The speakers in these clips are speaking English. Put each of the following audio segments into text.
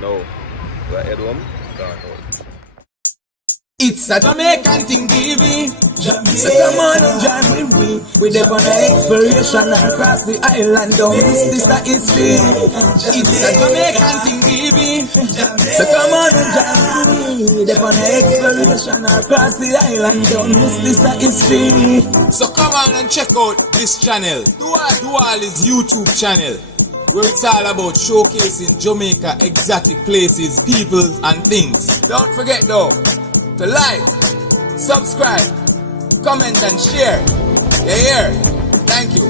Now, go head home, start out. It's a Jamaican thing, baby. So come on and join with me. We're there on an exploration across the island. Don't miss this, that is free. It's a Jamaican thing, baby. So come on and join with me. We're there on an exploration across the island. Don't miss this, that is free. So come on and check out this channel. Dual is YouTube channel, where it's all about showcasing Jamaica exotic places, people and things. Don't forget though, to like, subscribe, comment and share. You hear? Thank you.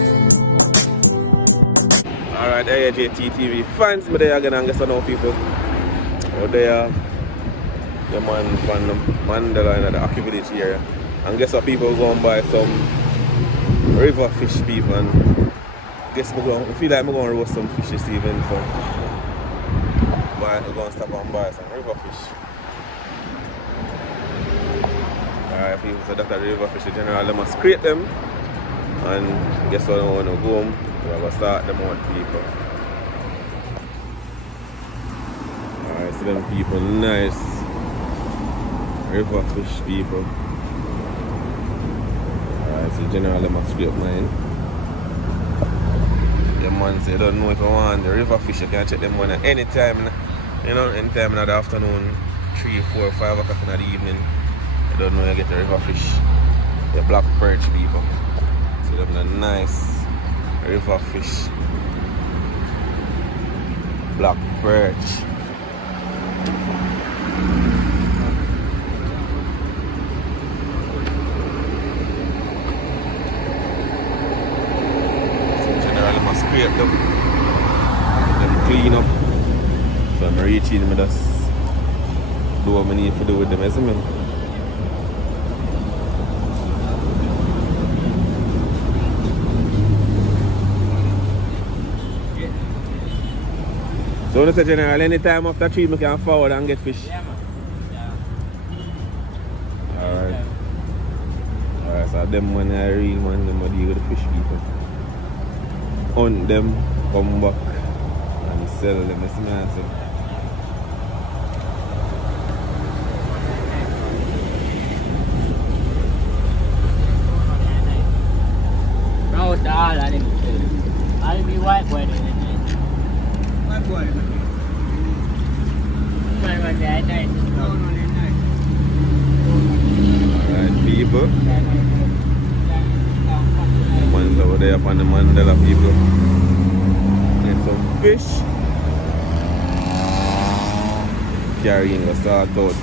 Alright, there you JTTV fans, but there again, I guess I know people out there. The man from the Mandela and the activity area. And guess what, people going buy some river fish people, and guess I feel like I'm going to roast some fish this evening, so I'm going to stop and buy some river fish. Alright people, so that's the river fish in general, they must scrape them, and guess what, I want to go home, we're going to start them out people. Alright, so them people, nice river fish people. Alright, so generally they must scrape mine. The man say, don't know if I want the river fish, you can check them one at any time, you know, anytime in the afternoon, 3, 4, 5 o'clock in the evening. I don't know you get the river fish, the black perch people. See them the nice river fish, black perch. So generally must scrape them clean up. So I'm reaching me just do what I need to do with them, isn't it? So when you say general, any time after 3 we can forward and get fish? Yeah, man. Yeah. Alright. Alright, so them when I real man, them deal with the fish people. Hunt them, come back and sell them, you see me I say. Bro, the all of them. I'll be white boy then. White boy. One day at night. No, at night. Alright people. One's over there upon the Mandela people. Get some fish. Carrying the start out.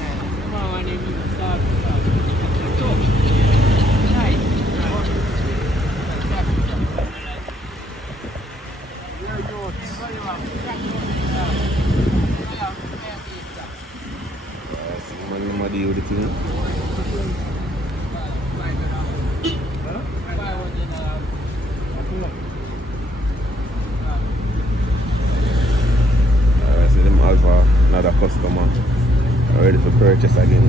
Deal with the thing. Alright, so them Alpha, another customer, ready for purchase again.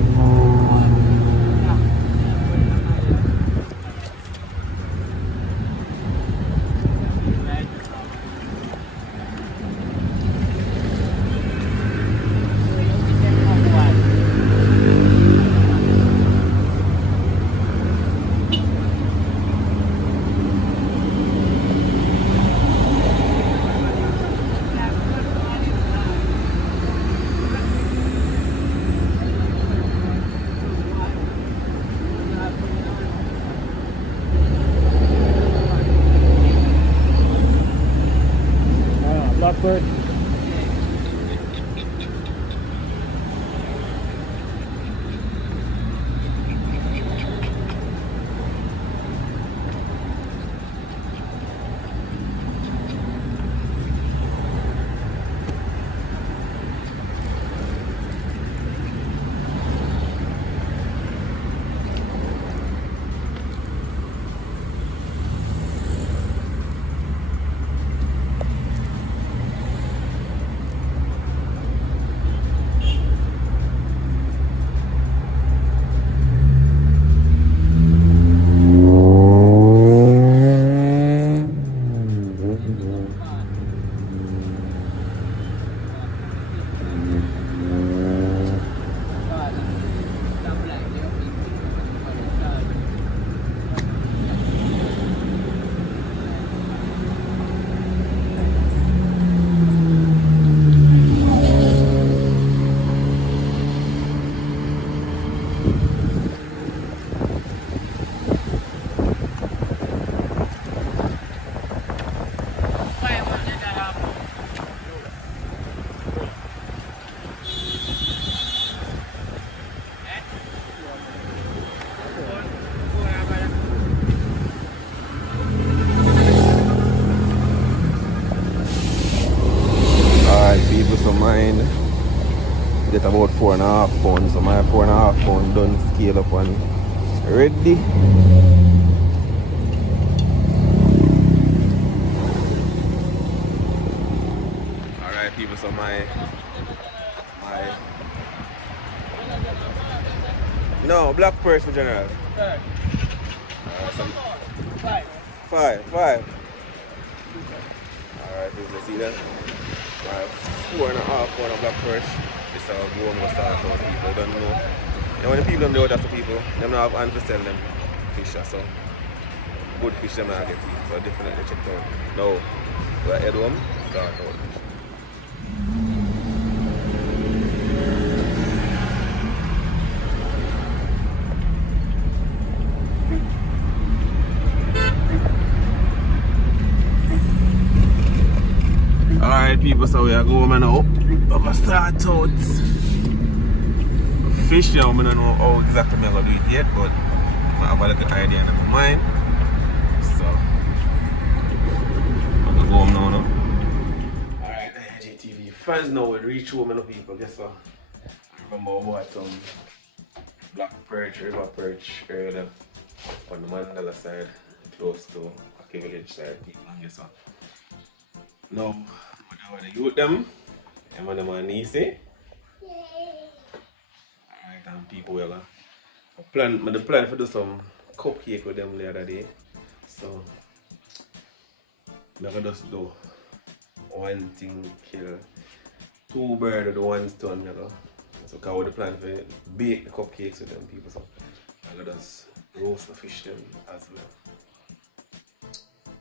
people, so mine get about 4.5 pounds. So my 4.5 pound done scale up and ready. Alright people, so my no black perch in general. Five. Alright, people see that? Alright, 4.5 pound of black perch. This is how go and go start out. People don't know. And when the people don't know that's the people, they don't have hand to sell them fish, so good fish them I get. So definitely check it out. Now we're head home, start out. Alright people, so we are going now. I'm gonna start out fish now. I don't know how exactly I'm gonna do it yet, but I have a little idea in my mind. So I'm gonna go home now. Alright, GTV fans, now we reach home now people. Guess what? I remember I bought some black perch, river perch earlier on the Mandela side, close to Okra village side people, and guess what? Now I want to use them. I'm on them easy. Alright, and people will plan for do some cupcake with them the other day. So I'm gonna just do one thing, kill two birds with one stone, you know. So I would plan for bake the cupcakes with them people. So I'm gonna just roast the fish them as well.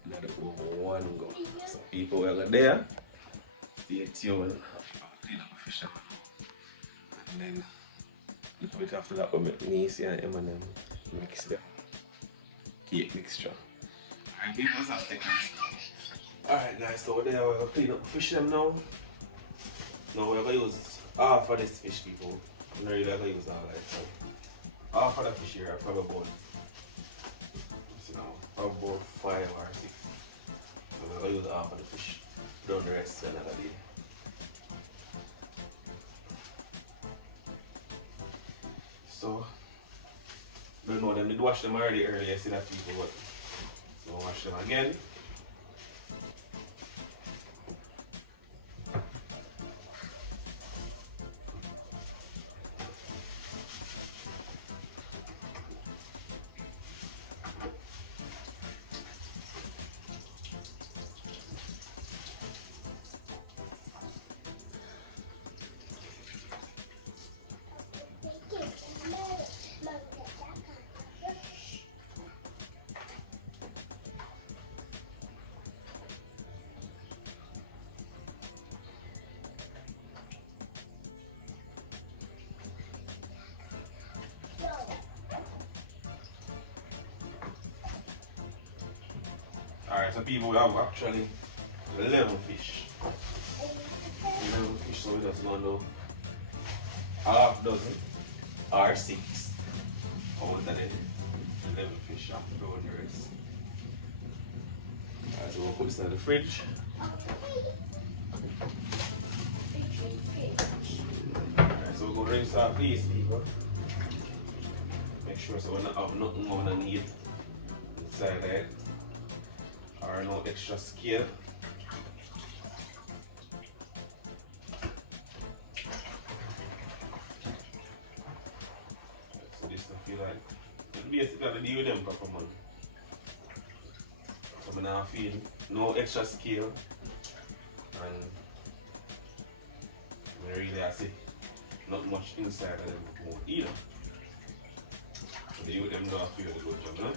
And I'll over one go. So people will go there. Stay tuned. I'll clean up the fish and then a little bit after that we'll make Nisi and M&M mix the cake mixture. Alright people, so alright guys, so we're there, we're gonna clean up the fish them now. Now we're gonna use half of this fish people. I'm not really gonna use all of it. So half of the fish here are probably about, about 5 or 6. So we're gonna use half of the fish. Done the rest another day. So, don't know them, did wash them already earlier, I see that people, but so wash them again. Alright, so people, we have actually 11 fish. 11 fish, so we just gonna do half dozen or 6 out of the 11 fish after doing the rest. Alright, so we'll put this in the fridge. Alright, so we're gonna rinse off these people. Make sure so we don't have nothing more than need inside there. Or no extra scale. So this stuff feel like basically deal with them proper man. So I now feel no extra scale and really I see not much inside of them bone either. So deal with them do I feel the good job, no?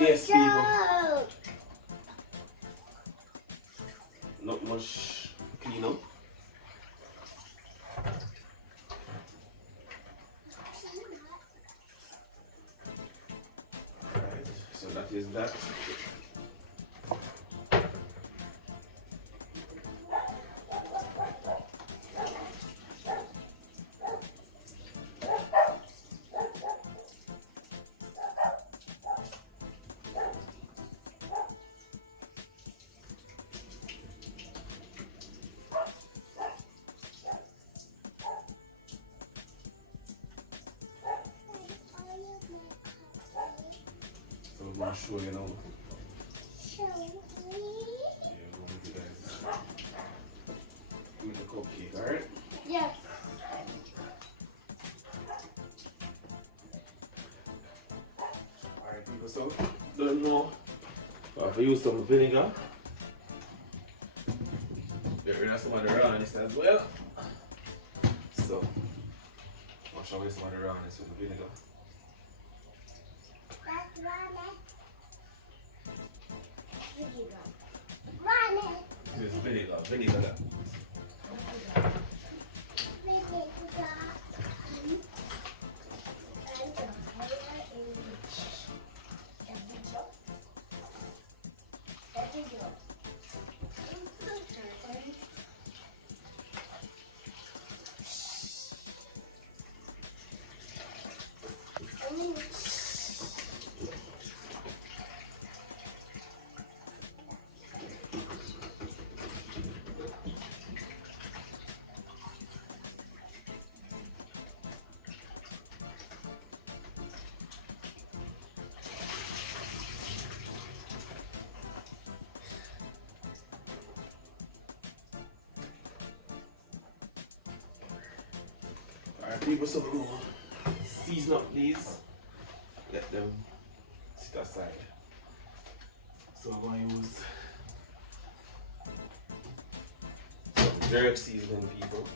Yes, people. Not much clean up. Alright, so that is that. want to show you now. Show me. Yeah, we're going to do guys with the cupcake, alright? Yes. Alright, people, so don't know. So if I use some vinegar, get rid of some of the rawness as well. So, wash away some of the rawness with the vinegar. That's ramen. Vinegar. Ramen. This is vinegar, vinegar. Vinegar. Alright, people, so we're going to season up these, let them sit aside. So we're going to use some jerk seasoning, people.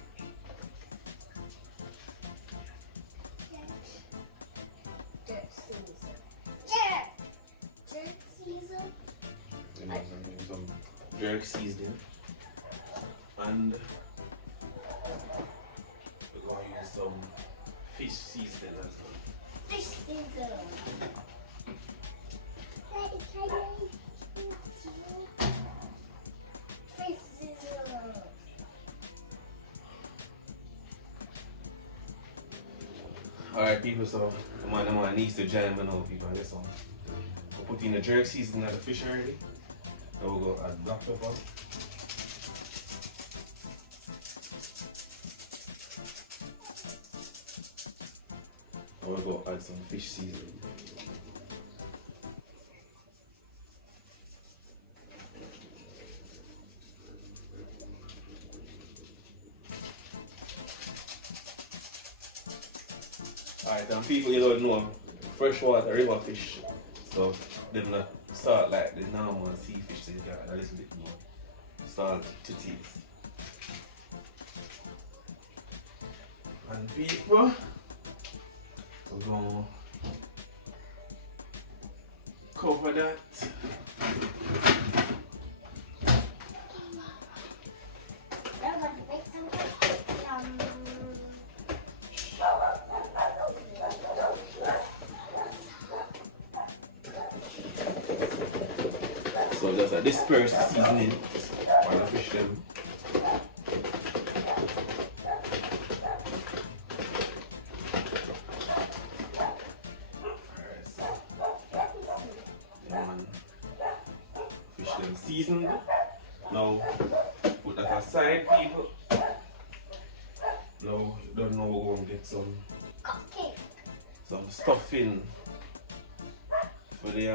Jerk season. Jerk season. And then we're going to use some jerk seasoning. And we're going to use some fish seasoning as well. Fish season. Fish season. Alright, people, so I'm needs to jam and all people. This one. We'll put in the jerk seasoning of the fish already. Then we'll go add black pepper. And we'll go add some fish seasoning. Alright, and people, you don't know freshwater river fish, so they're not salt like the normal sea fish, so you got a little bit more salt to taste. And people, we're going to cover that. I'm going to make some So just a dispersed seasoning while I fish them. Alright, so fish them seasoned. Now put that aside, people. Now you don't know we're going to get some stuffing for the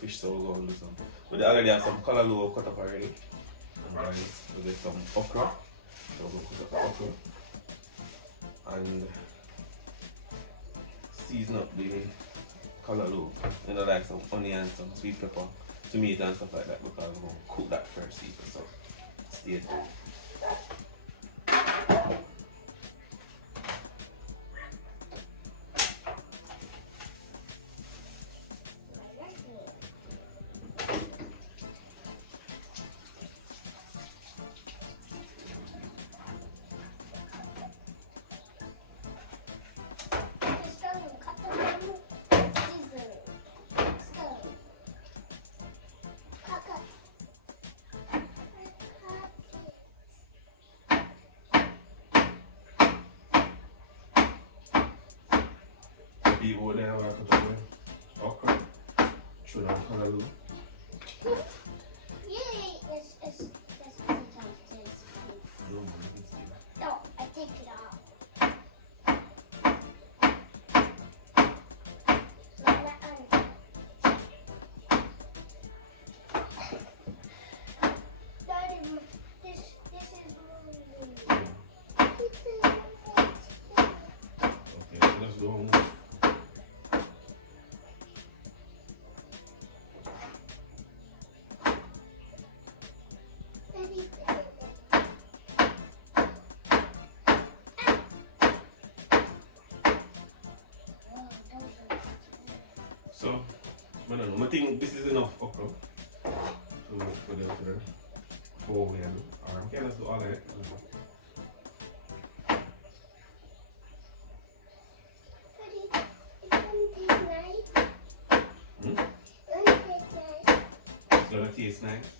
fish, so we're going to do some. We already have some callaloo cut up already. And guys, we'll get some okra. So we'll cut up the okra. And season up the callaloo. You know, like some onion, some sweet pepper, tomato and stuff like that, because we're going to cook that first, people. So stay tuned. People there are cut up the okra, throw down callaloo. it's No, man, you can see. no, I take it off. So So, I don't know. I think this is enough okra for the four way. Alright, okay, let's do all of it. It's gonna taste nice.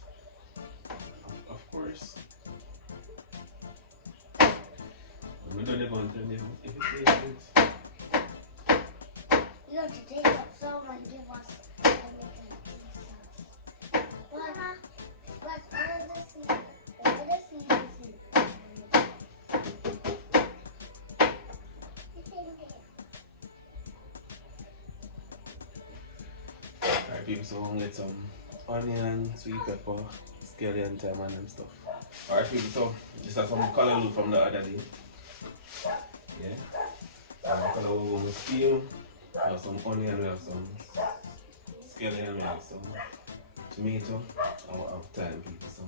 Of course. I'm gonna go and turn it if it tastes nice. You have to take up some and give us Jamaican sauce. But all the seeds Alright people, so we're gonna get some onion, sweet pepper, scallion, thyme and stuff. Alright people, so this is some callaloo from the other day. Yeah. Callaloo we're gonna steam. We have some onion, we have some scallion, we have some tomato, and we have thyme people. So.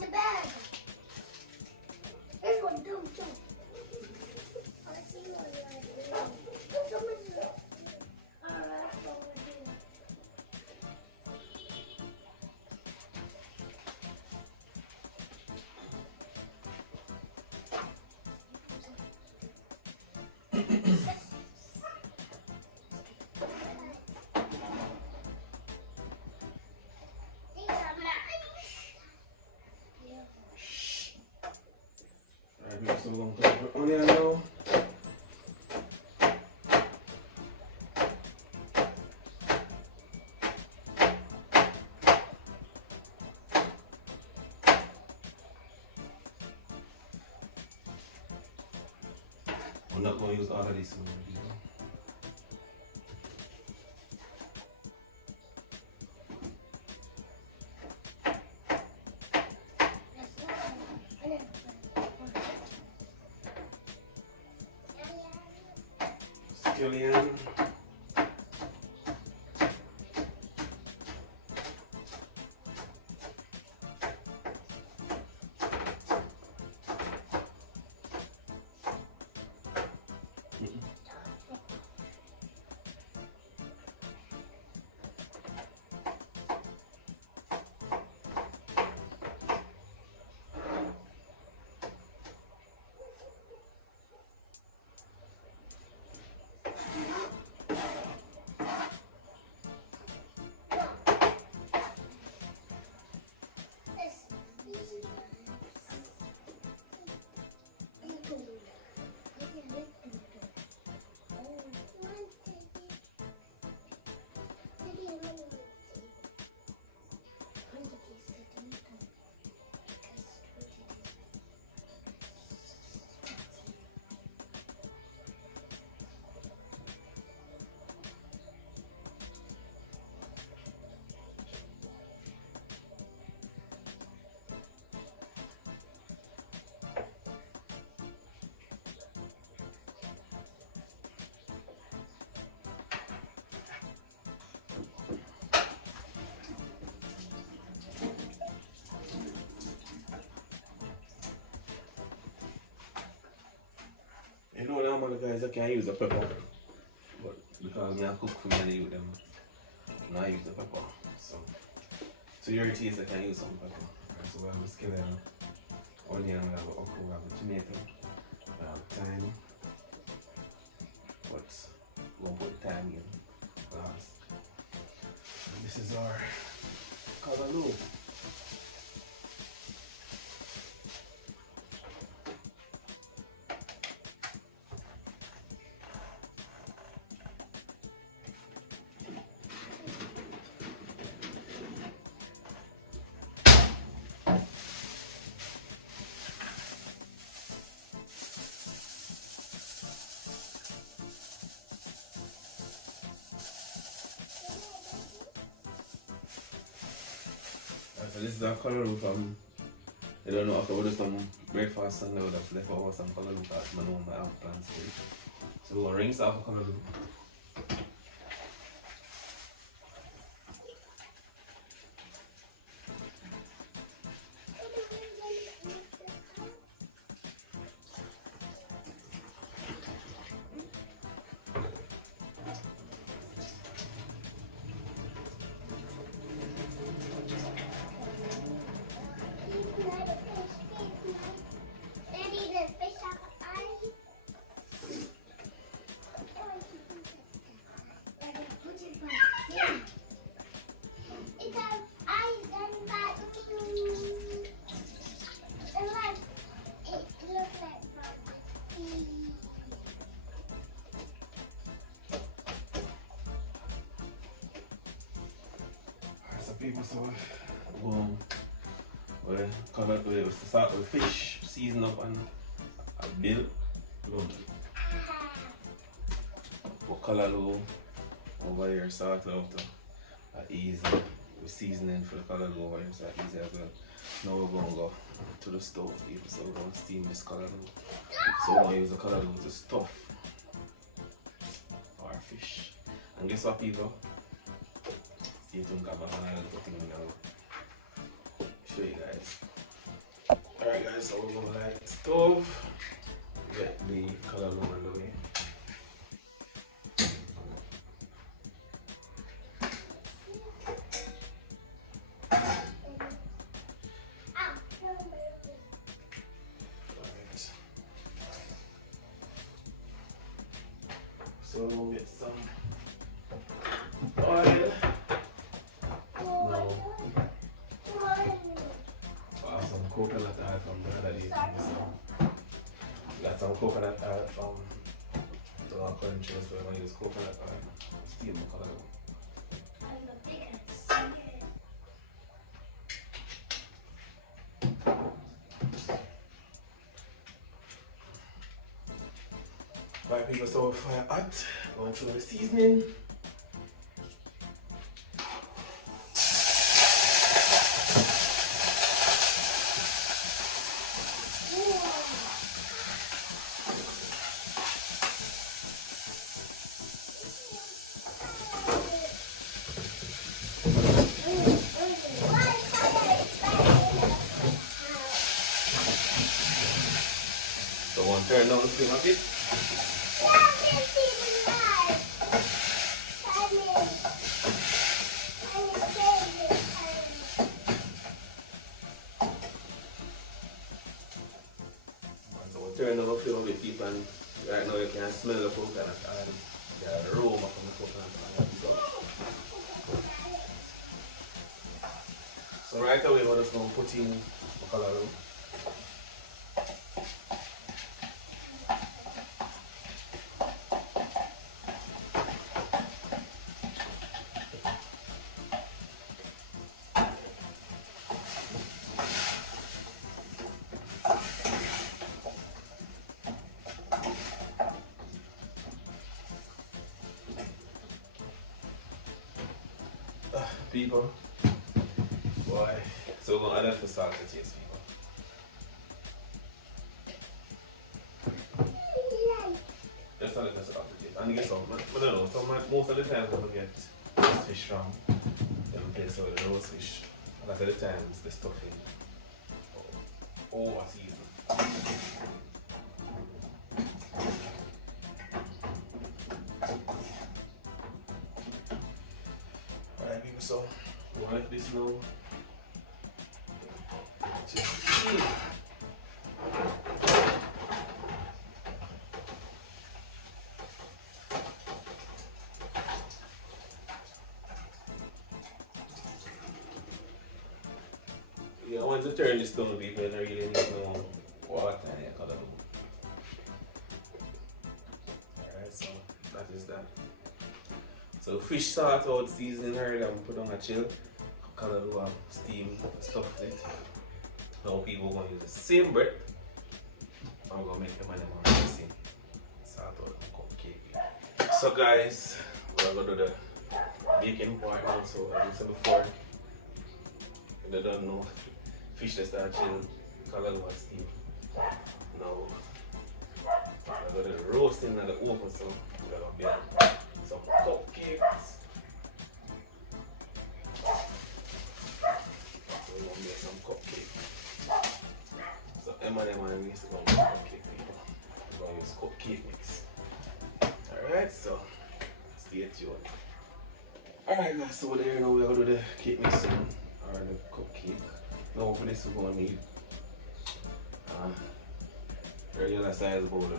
the bag. There's one too. I see one right there. Someone's alright over here. Alright, so we're going to put the onion now. I'm not going to use all of this one. Scallion. You know normally guys I can use the pepper, but because I cook for me with them, I use the pepper. So to your taste I can use some pepper. Right, so we have the scallion, onion, we have the okra, we have the tomato, we have thyme. But we won't put thyme in. This is our Callaloo. So this is our Callaloo from, I don't know, after we do some breakfast and I would have left over some Callaloo because I know I have plans for it. So we're going to rinse off a Callaloo. People, so we start with fish, season up and a bill. Put Callaloo over here, salt out easy. We're seasoning for the Callaloo over here, so easy as well. Now we're going to go to the stove, people, so we're going to steam this Callaloo. So we're going to use the Callaloo to stuff our fish. And guess what, people? Stay tuned, because I'm going to thing now. Show you guys. Alright guys, so we're going to light the stove. Get the Callaloo on the way. So we'll get some oil. Some coconut oil from the other day. Got some coconut oil from the country, so we're going to use coconut oil. Steam the Callaloo. Right, people, so fire hot. Going through the seasoning. So one turn down the flame a bit. Turn down the flame a bit, people, and right now you can smell the coconut and the aroma from the coconut oil. So right away we're just going to put in the Callaloo. People, boy, so we're going to add the salt to taste, people. Just a little salt to taste. And guess what, I don't know, most of the time when we get this fish from them places with the roast fish, a lot of the times the stuffing over season. So, we like this now. once you turn this down, people, you don't really need no water in your Callaloo. Alright, so that is that. So fish start out seasoning early and put on a chill. Callaloo have steam stuff in it. Now people are going to use the same bread. I'm going to make them and them on the same. Start out and cupcake. So guys, we're going to do the baking part now. So as I said before, if they don't know, fish that start chilling, Callaloo has steam. Now, we're going to do the roasting in the oven, so we're going to bake some cupcakes. So we're going to make some cupcakes. So Emma and Emma needs to go make cupcake people. We're going to use cupcake mix. Alright, so stay tuned. Alright guys, so there now we're going to do the cake mix soon. Or the cupcake. Now for this we're going to need regular size bowl of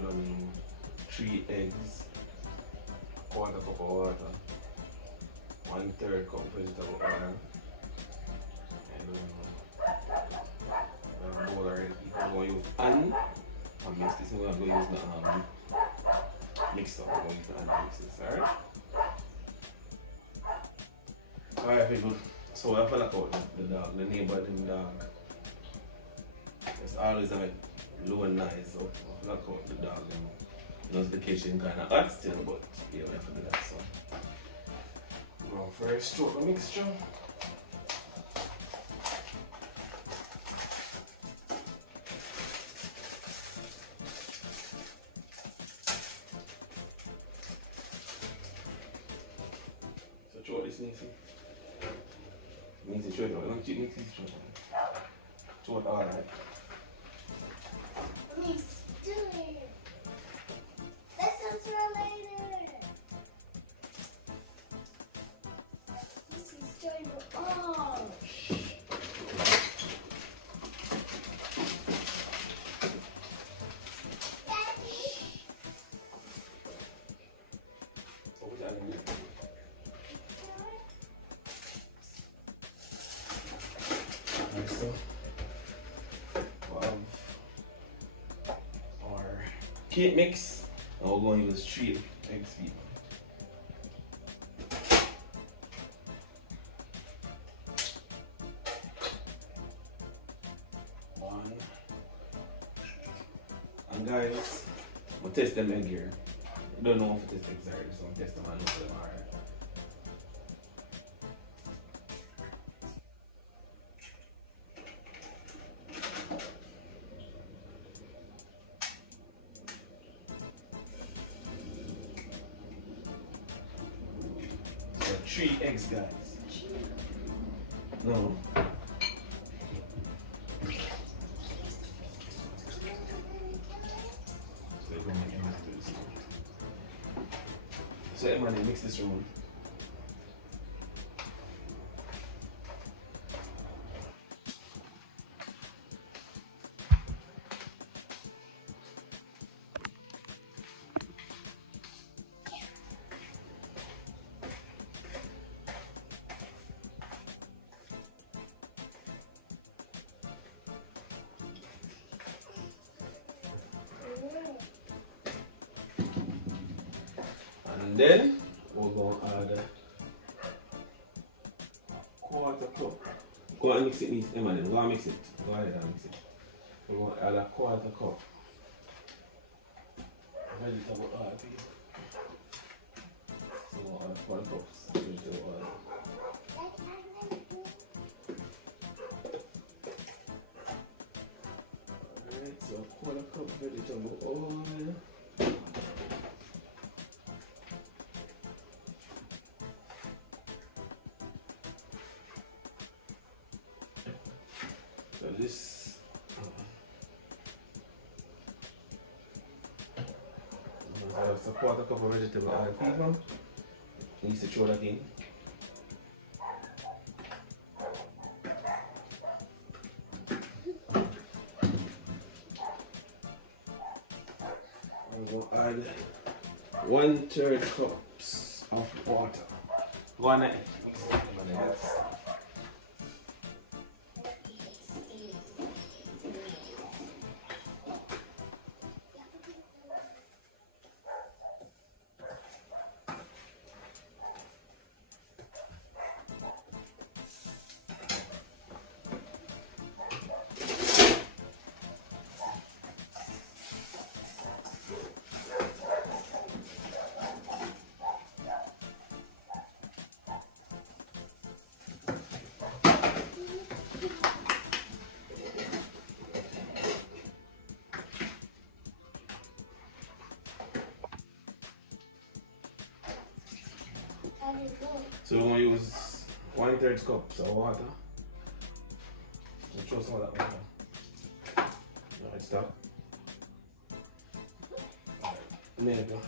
3 eggs, 1/4 cup of water, 1/3 cup of vegetable oil, and bowl already. We're going to use and mix this. We're going to use the mix up. We're going to use the and mix this, alright? Alright people, so I feel out the dog, the neighboring dog. It's always like low and nice, so I feel out the dog. Notification kind of hot still, but yeah, we have to do that. So, we're going first stroke the mixture. So, throw this Nancy. Nancy, throw it. Don't you mix this? Throw it all right. Let's do it. Lessons for later. This is joyful. Oh. What was that in there? Alright, so we'll have our cake mix. And we're going to use 3 eggs people. One. And guys, we'll test them egg here. I don't know if it is exactly, so I'll test them and look at them alright. So 3 eggs, guys. No. So Emma, mix this room. And then we're going to add a 1/4 cup. Go and mix it, Miss Emma. Go and mix it. Go ahead and mix it. We're going to add a 1/4 cup vegetable oil. So we're going to add 1 cup vegetable oil. Alright, so 1/4 cup vegetable oil. So this that's a 1/4 cup of vegetable oil people. Need to throw that in. I'm going to add 1/3 cups of water. Go on it. So we're going to use 1/3 cups of water. Throw some of that water. Alright, stop. There you go.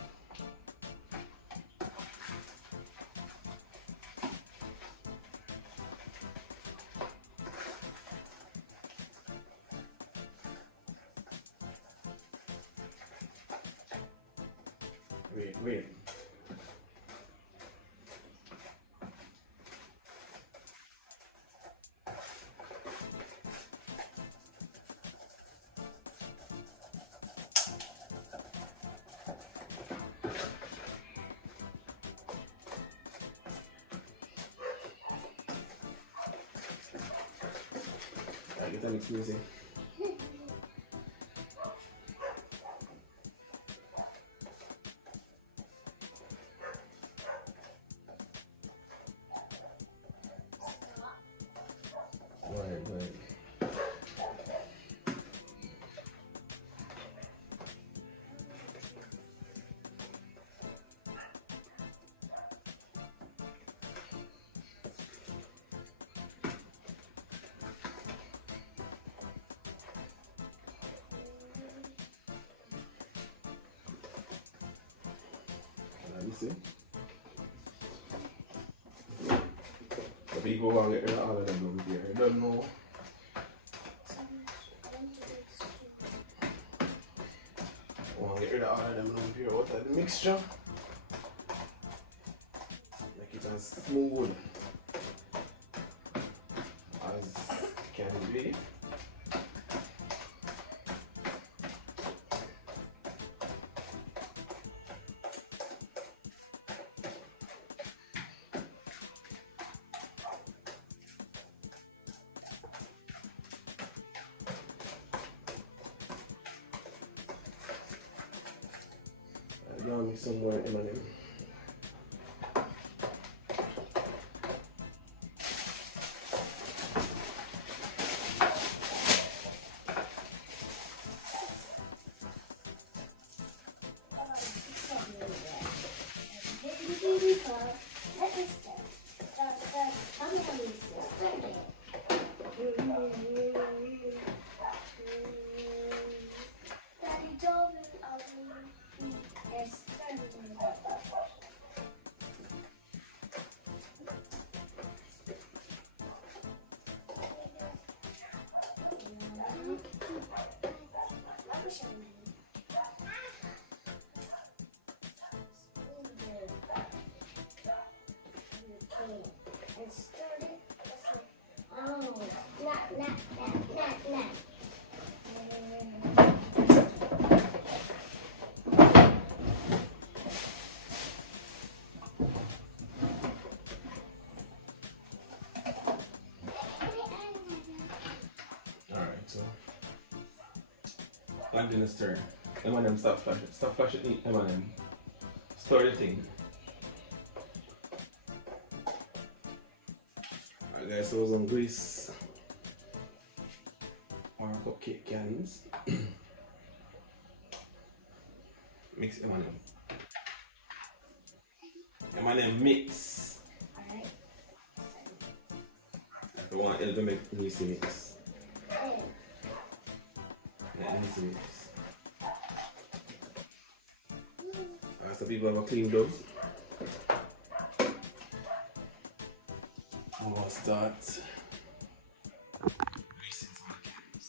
Wait. I get that mix music. Right. Let me see. The people want to get rid of all of them over here. I don't know. Want to get rid of all of them over here. What are the mixture? Make it as smooth as can be. Got me somewhere in my name. Continue stir. M&M stop flashing. Stop flashing M&M. Stir the thing. Alright guys, so some grease or cupcake cans. Mix M&M. M&M mix. Alright. If you want help to make an easy mix. Yeah, easy mix. So people have a clean dough. I'm gonna start greasing some cans.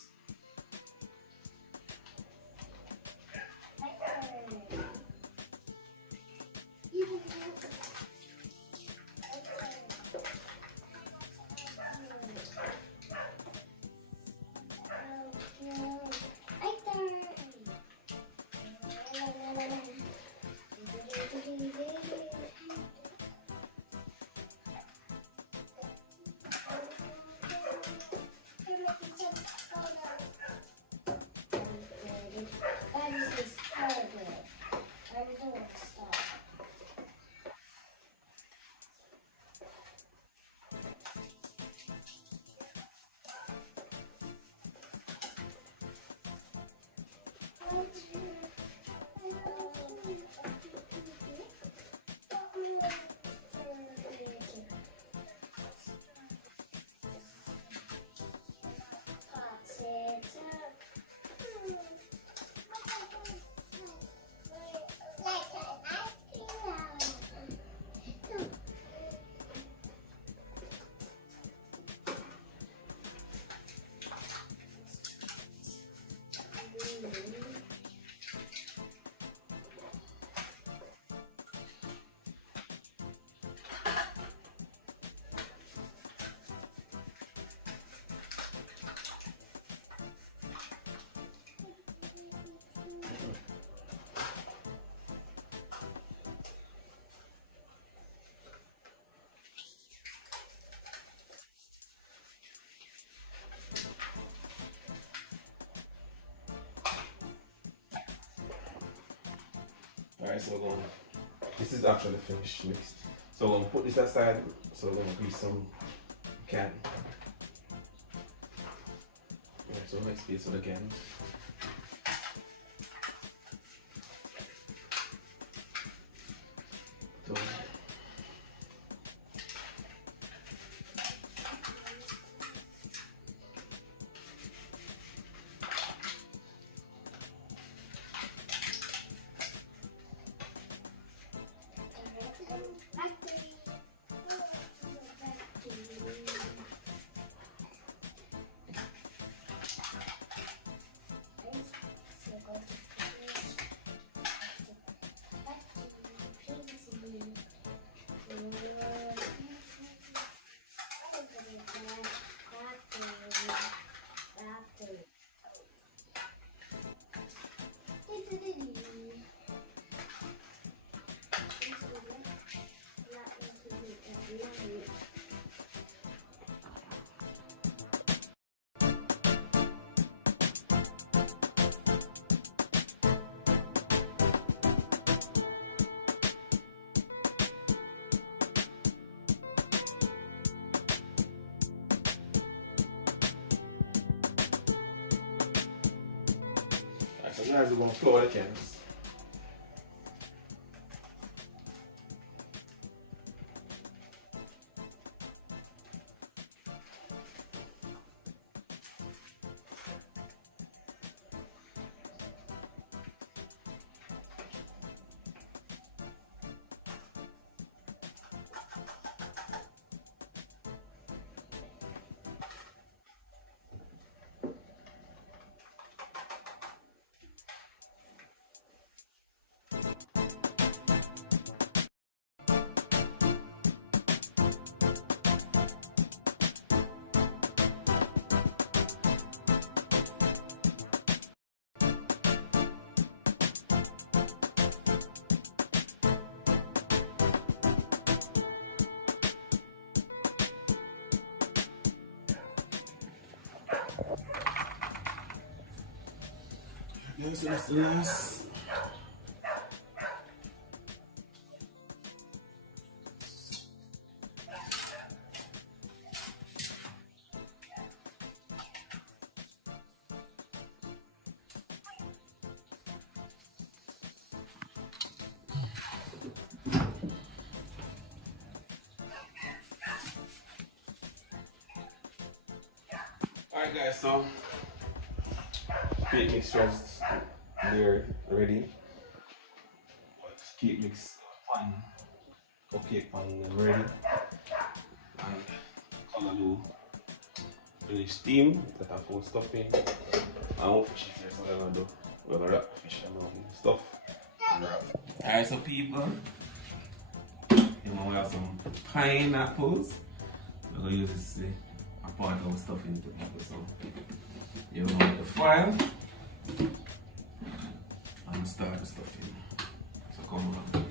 Alright, so we're going. This is actually finished mixed. So we're gonna put this aside. So we're gonna grease some can. Alright, so make space for the cans. So, so guys, we're gonna flour the cans. Yes, so that's the last. Alright guys, so cake mixtures they're ready. Cake mix pan, cupcake pan ready. And Callaloo finished steam that I full stuffing. And what fish is here, so we're gonna do. We're gonna wrap the fish and stuff and wrap. Alright, so people, you know we have some pineapples. We're gonna use this a part of our stuffing to people. So you want the file and start the stuffing. So come on.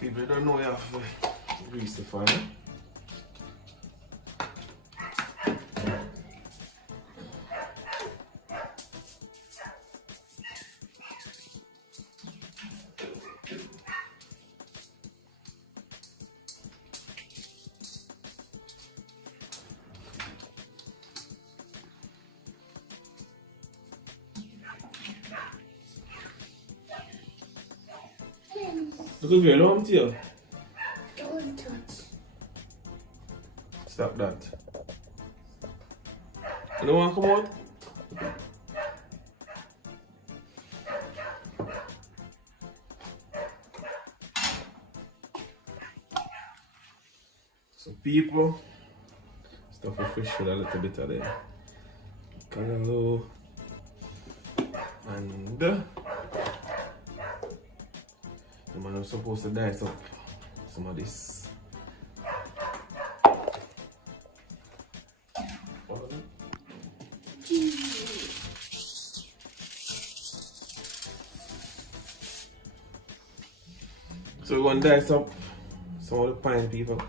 People don't know you have to grease the fire. Look at your long tail. Don't touch. Stop that. You don't want to come out? people. Stuff of fish with a little bit of the Callaloo. And the man was supposed to dice up some of this. So we're going to dice up some of the pine people.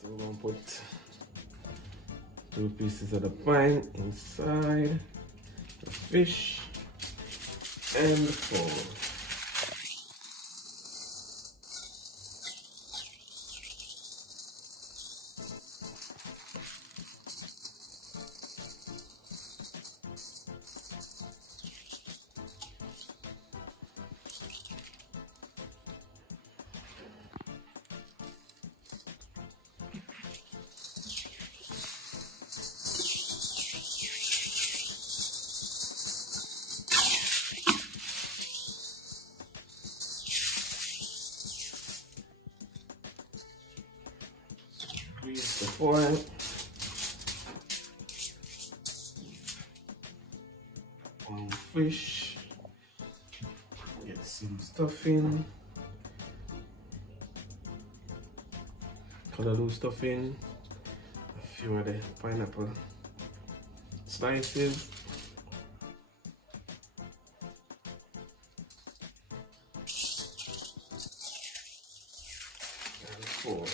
So we're going to put 2 pieces of the pine inside the fish and the fowl. Grease the foil. On fish. Get some stuffing. Callaloo stuffing. A few of the pineapple slices. And foil.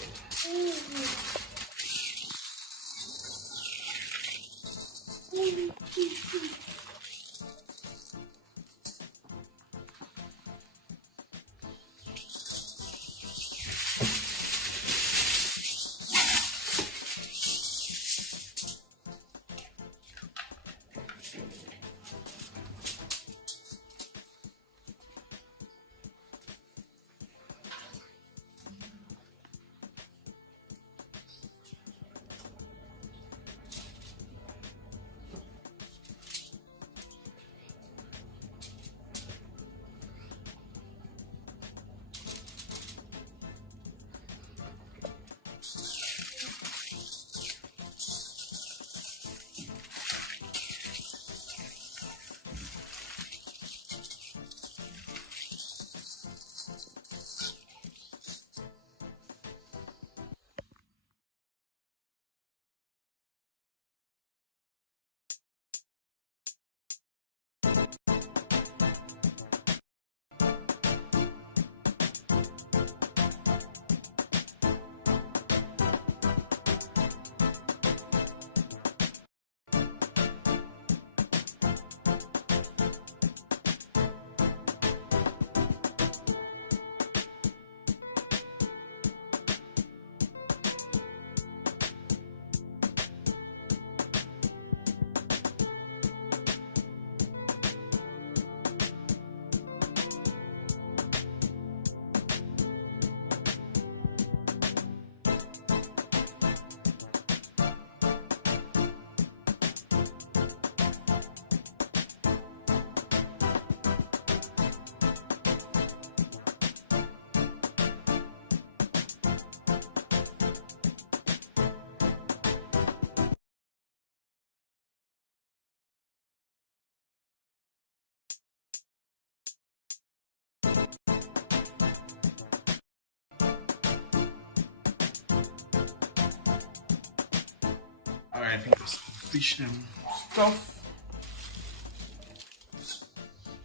Alright, just fish them stuff.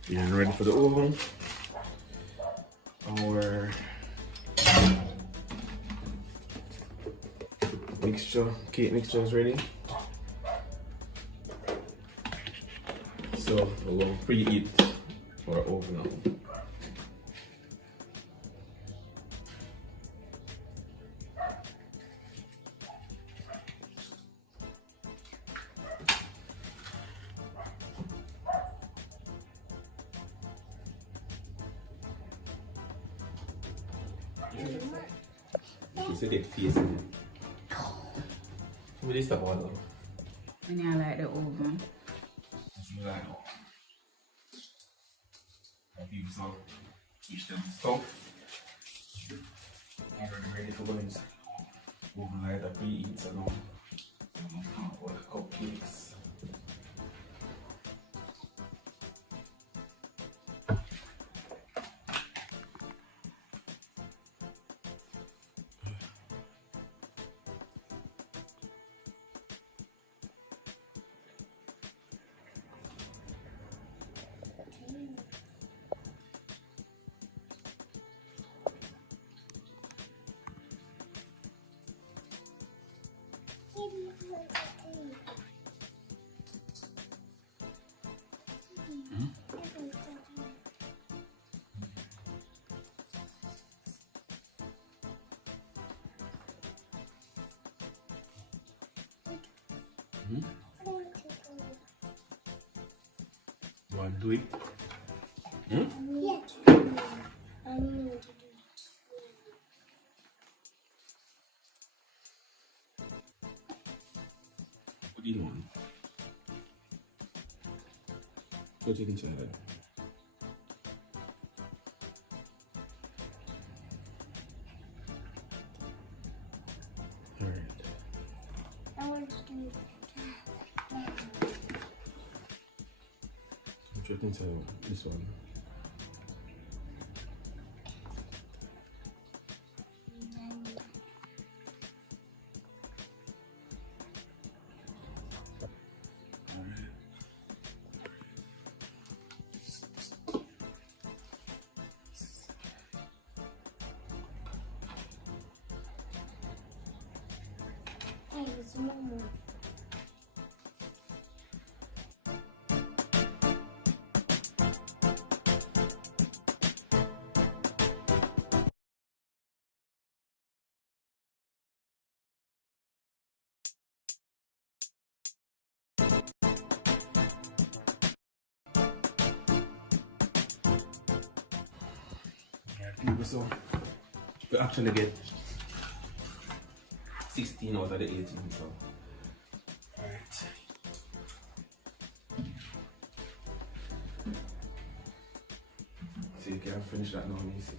Getting ready for the oven. Our cake mixture is ready. So we're going to preheat our oven now. She said it face. What is that one? And I like the oven. You like people so teach them stuff. I'm ready for going inside. Oven like the pre-eats and all. Or the cupcakes. You want to do it? Yes. I need to do it. What do you want? Put it inside. Alright. I want to do it. Put it inside this one. Hey, it's Momo. People so we actually get 16 out of the 18, so alright. So you can finish that now, you see.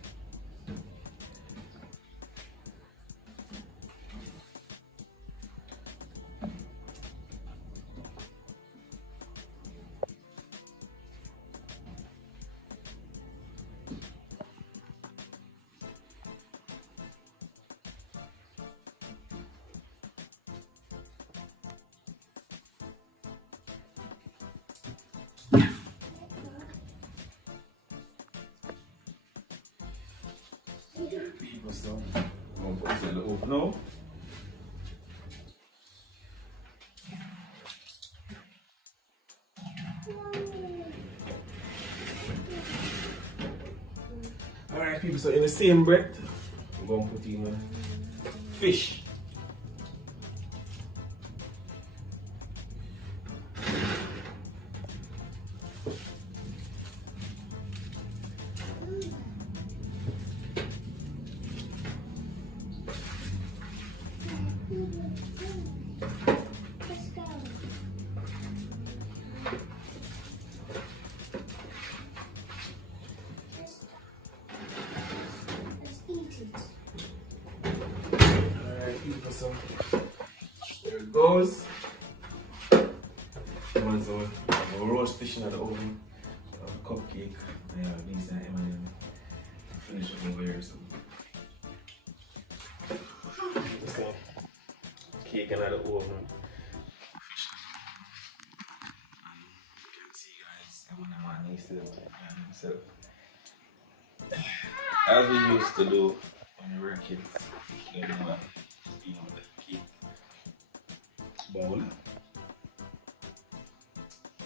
People so I'm gonna put this in the oven now. Alright people, so in the same breath we're gonna put in fish. Let's go. Let's eat it. Alright people, so there it goes. So we'll roast fish in the oven, cupcake, these and M&M. Finish it over here, so. So cake in the oven. Fish. You can see guys, M&M needs to himself. As we used to do when we were kids, you know the cake bowl.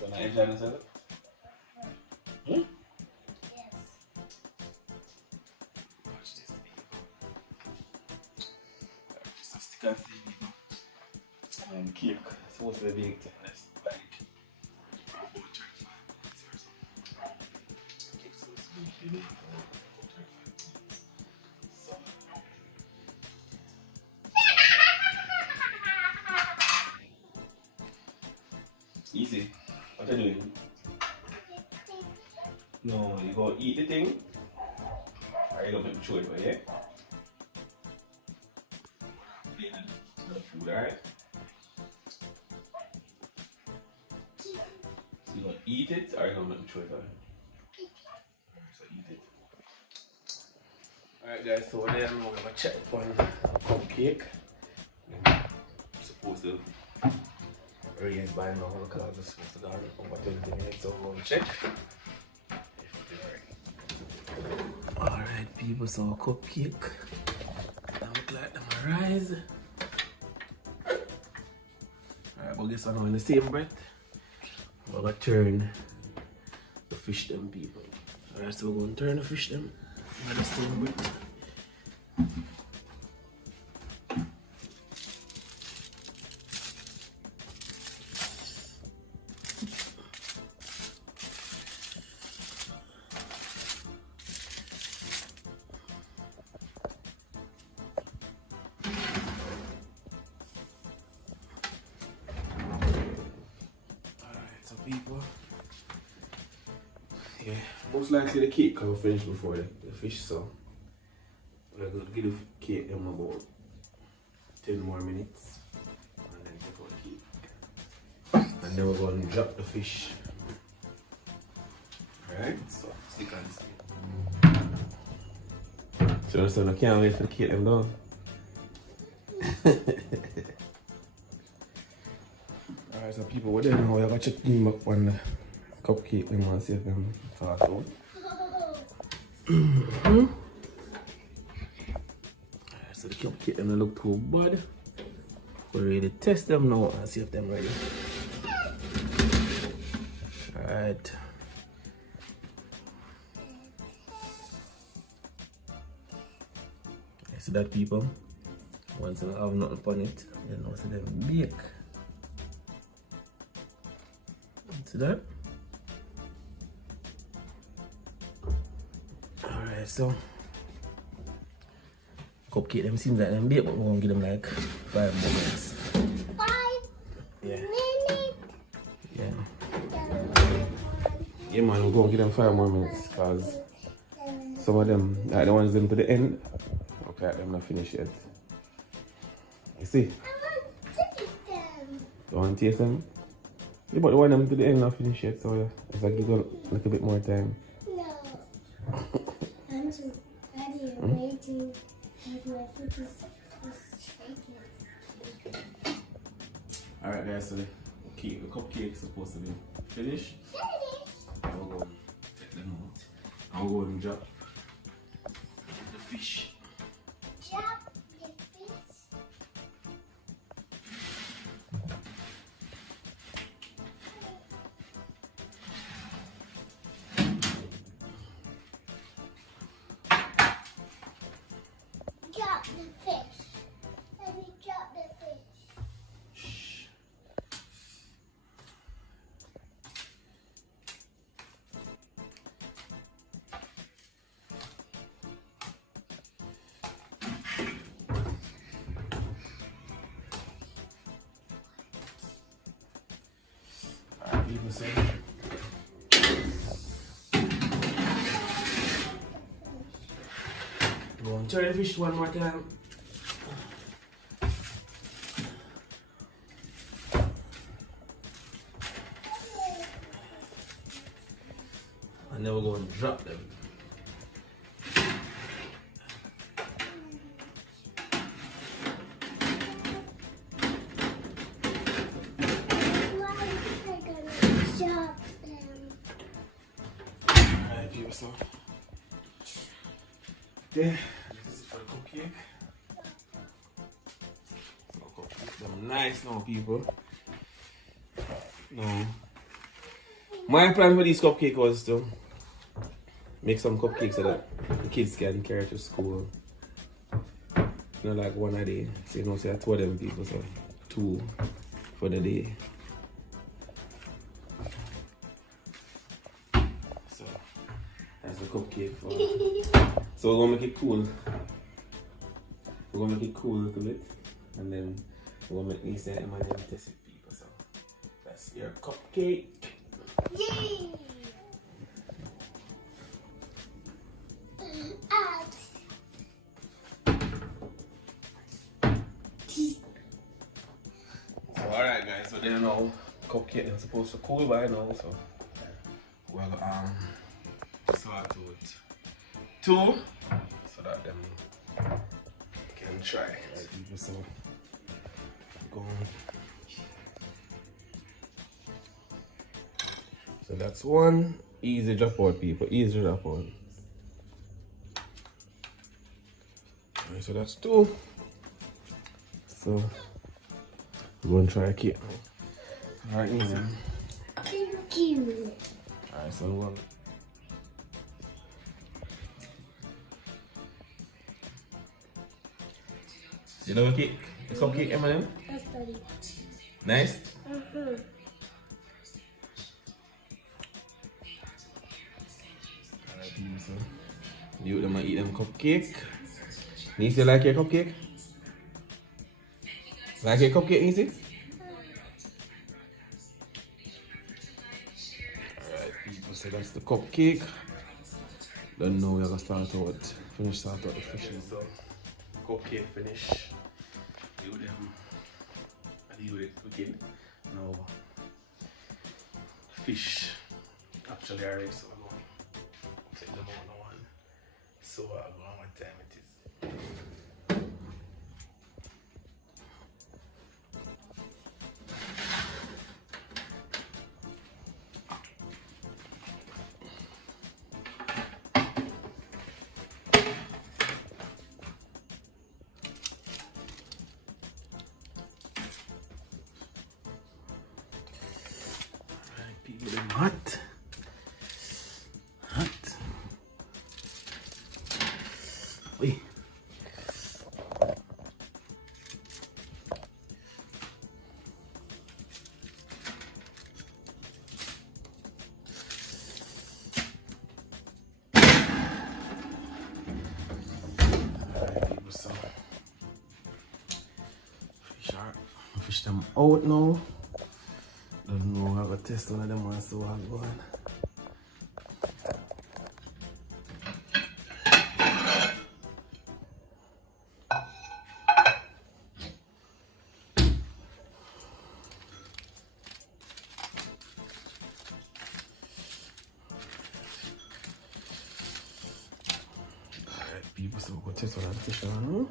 Wanna enjoy yourself? Yes. Watch this video. Just a stick of video. Cake. Supposed to be baked in this like about 35 minutes or something. Cake's supposed to be baked in about 35 minutes. So Easy. What are you doing? No, you go eat the thing. Or you go make me throw it away, yeah? No food, alright? So you gonna eat it or you gonna make me throw it away? So eat it. Alright guys, so then we're gonna check on cupcake. I'm supposed to raise by now because it's supposed to go over 20 minutes, so we're gonna check. Alright people, so cupcake. That look like them rise. Alright, but guess what now, in the same breath, we're gonna turn the fish them people. Alright, so we're gonna turn the fish them in the same breath. People, yeah, most likely the cake can finish before the fish, so we're going to give the cake them about 10 more minutes and then take out the cake, and then we're going to drop the fish. Alright, so stick on this. So I can't wait for the cake them done. Alright, so people, what do you know? We're going to check them up on the cupcake and want to see if them fast out. Alright, so the cupcake them look too bad. We're ready to test them now and see if them ready. Alright. See that people? Once I have nothing upon it, then I'll see them bake. See that? Alright, so cupcake them seems like them bake, but we're gonna give them like 5 more minutes. 5 minutes? Yeah. Yeah man, we're gonna give them 5 more minutes because some of them, like the ones them to the end, okay, them not finished yet. You see? I want to taste them. You want to taste them? Yeah, but the one them to the end not finished yet, so yeah, if I give them a little bit more time. No. I'm so ready and waiting. Like my foot is shaking. Alright guys, so the cupcake is supposed to be finished. I'll go and take them out. I'll go and drop the fish. Drop the fish. Drop the fish. Let me drop the fish. Shh. Alright, people, so go and turn the fish one more time. And then we're going to drop them. Why are you gonna drop them? Alright, people, so there, this is for the cupcake. So cupcake them nice now, people. No. My plan for this cupcake was to make some cupcakes so that the kids can carry to school. You know, like one a day. So you know, say I told them people, so 2 for the day. So that's the cupcake for. So we're gonna make it cool. We're gonna make it cool a little bit, and then we're gonna make these and then test it, people. So that's your cupcake. Yay! So alright guys, so then now cupcake is supposed to cool by now, so we'll sort out 2 so that them can try. Right, people, so go on. So that's 1 easy drop out, people, easy drop out. Alright, so that's 2. So we're gonna try a cake. Alright, easy. Thank you. Alright, so we're gonna you know the cake? The cupcake, Eminem? That's funny. Nice? Alright, people, so you them eat them cupcake. Nisi, like your cupcake? Like your cupcake, Nisi? Alright, people, so that's the cupcake. Don't know we're gonna start out the fishing. So cupcake finish. Do them. I do it cooking. Now fish actually already, so I'm going to take them out one. So I'll go on what time it is. People, them hot. Hot. Wait. Alright, people, so fish them out now. Don't know how to test one of them ones, so I'm going. Alright, people, so we'll test one of the fish on.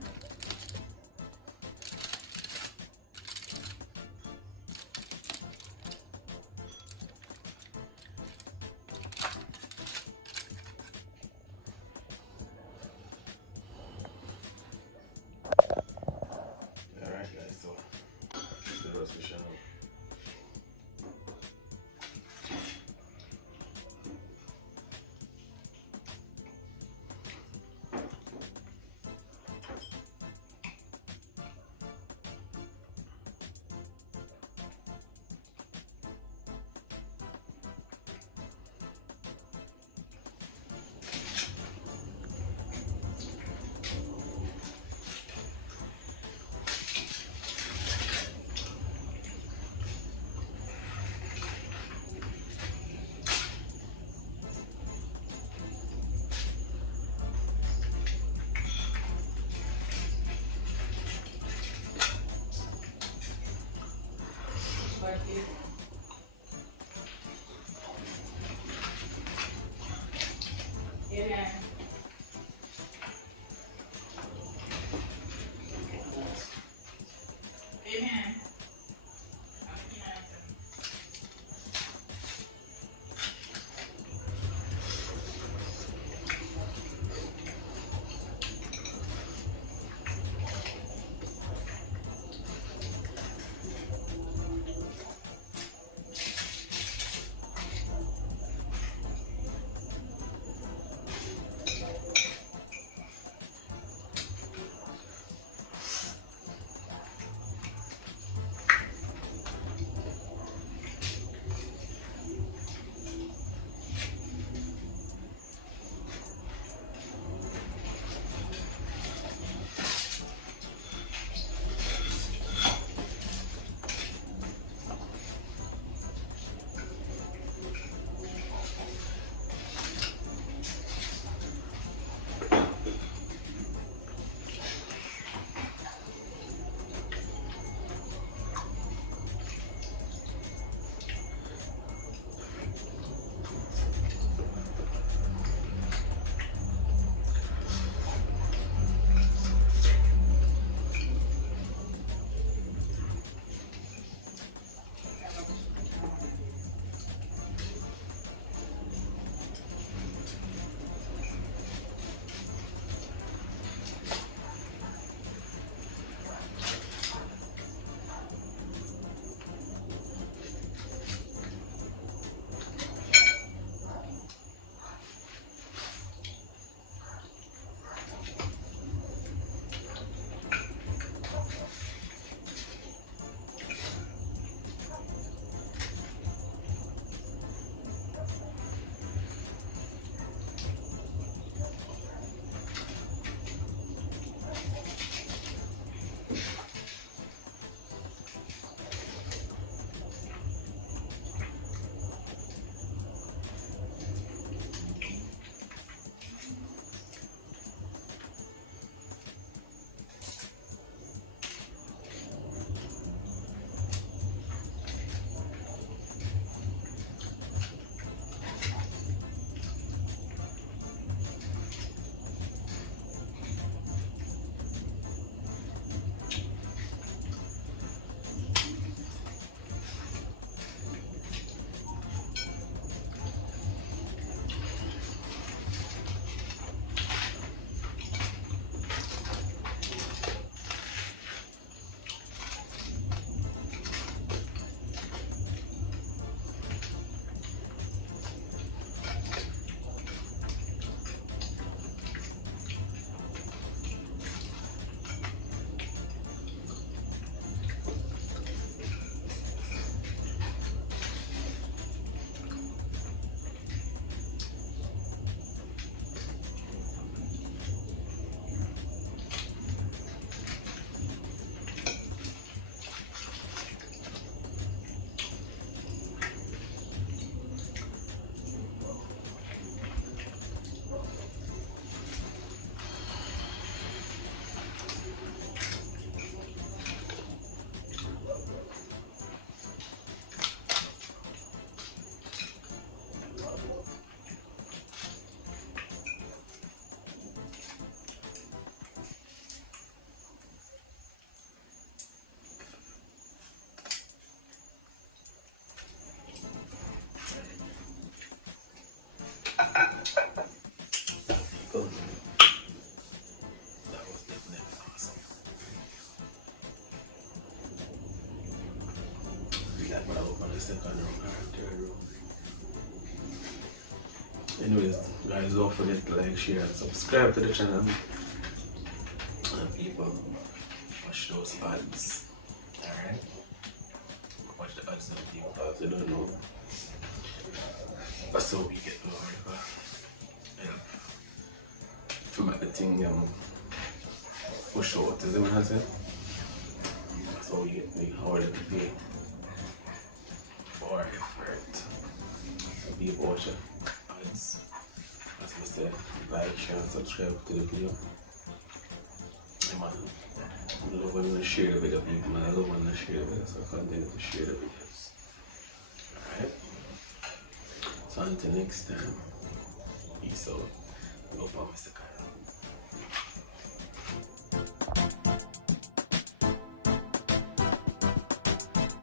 second round or third round. Anyways, guys, don't forget to like, share, and subscribe to the channel. And people, watch those ads. Alright? Watch the ads of people because they don't know. That's how we get over. If you make the thing push out, is it what I said? That's how we get the harder to pay for our effort. So be watching ads. As I said, like, share, and subscribe to the video. Man, I love when you share the video, people. Man, I love when you share the video, so continue to share the videos. Alright? So until next time, peace out. Love, Mr. Kai.